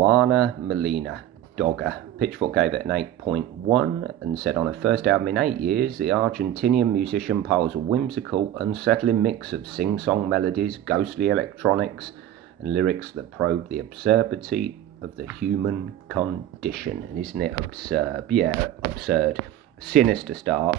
Juana Molina DOGA. Pitchfork gave it an 8.1 and said on her first album in 8 years, the Argentinian musician piles a whimsical, unsettling mix of sing-song melodies, ghostly electronics, and lyrics that probe the absurdity of the human condition. And isn't it absurd? Yeah, absurd. Sinister start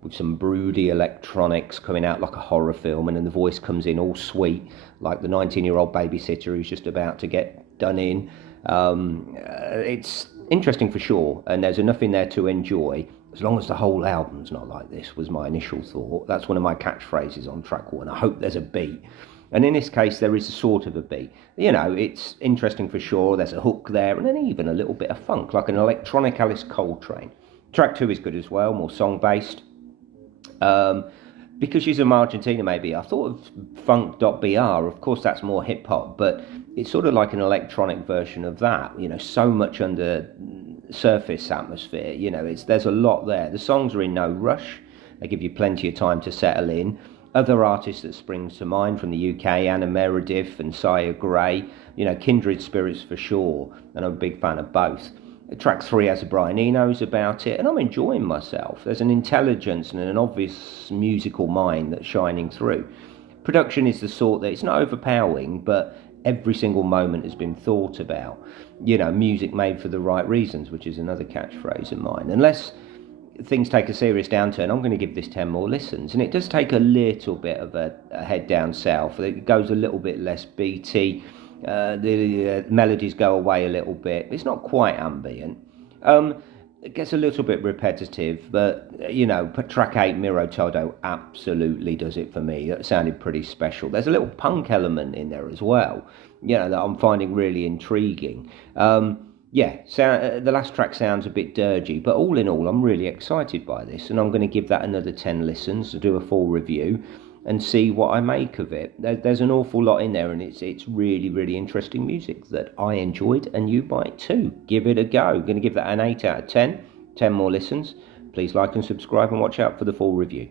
with some broody electronics coming out like a horror film, and then the voice comes in all sweet, like the 19-year-old babysitter who's just about to get done in. It's interesting for sure, and there's enough in there to enjoy, as long as the whole album's not like this, was my initial thought. That's one of my catchphrases on track one. I hope there's a beat. And in this case, there is a sort of a beat. You know, it's interesting for sure. There's a hook there, and then even a little bit of funk, like an electronic Alice Coltrane. Track 2 is good as well, more song-based. Because she's from Argentina, maybe, I thought of funk.br. Of course, that's more hip-hop, but it's sort of like an electronic version of that. You know, so much under surface atmosphere. You know, there's a lot there. The songs are in no rush. They give you plenty of time to settle in. Other artists that springs to mind from the UK, Anna Meredith and Sia Gray, you know, kindred spirits for sure, and I'm a big fan of both. Track 3 has a Brian Eno's about it, and I'm enjoying myself. There's an intelligence and an obvious musical mind that's shining through. Production is the sort that it's not overpowering, but every single moment has been thought about. You know, music made for the right reasons, which is another catchphrase of mine. Unless things take a serious downturn, I'm going to give this 10 more listens. And it does take a little bit of a head down south. It goes a little bit less beaty. The melodies go away a little bit. It's not quite ambient. It gets a little bit repetitive, but, you know, track 8, Miro Todo, absolutely does it for me. That sounded pretty special. There's a little punk element in there as well, you know, that I'm finding really intriguing. The last track sounds a bit dirgy, but all in all, I'm really excited by this, and I'm going to give that another 10 listens to do a full review and see what I make of it. There's an awful lot in there, and it's really, really interesting music that I enjoyed, and you might too. Give it a go. I'm going to give that an 8 out of 10. 10 more listens. Please like and subscribe, and watch out for the full review.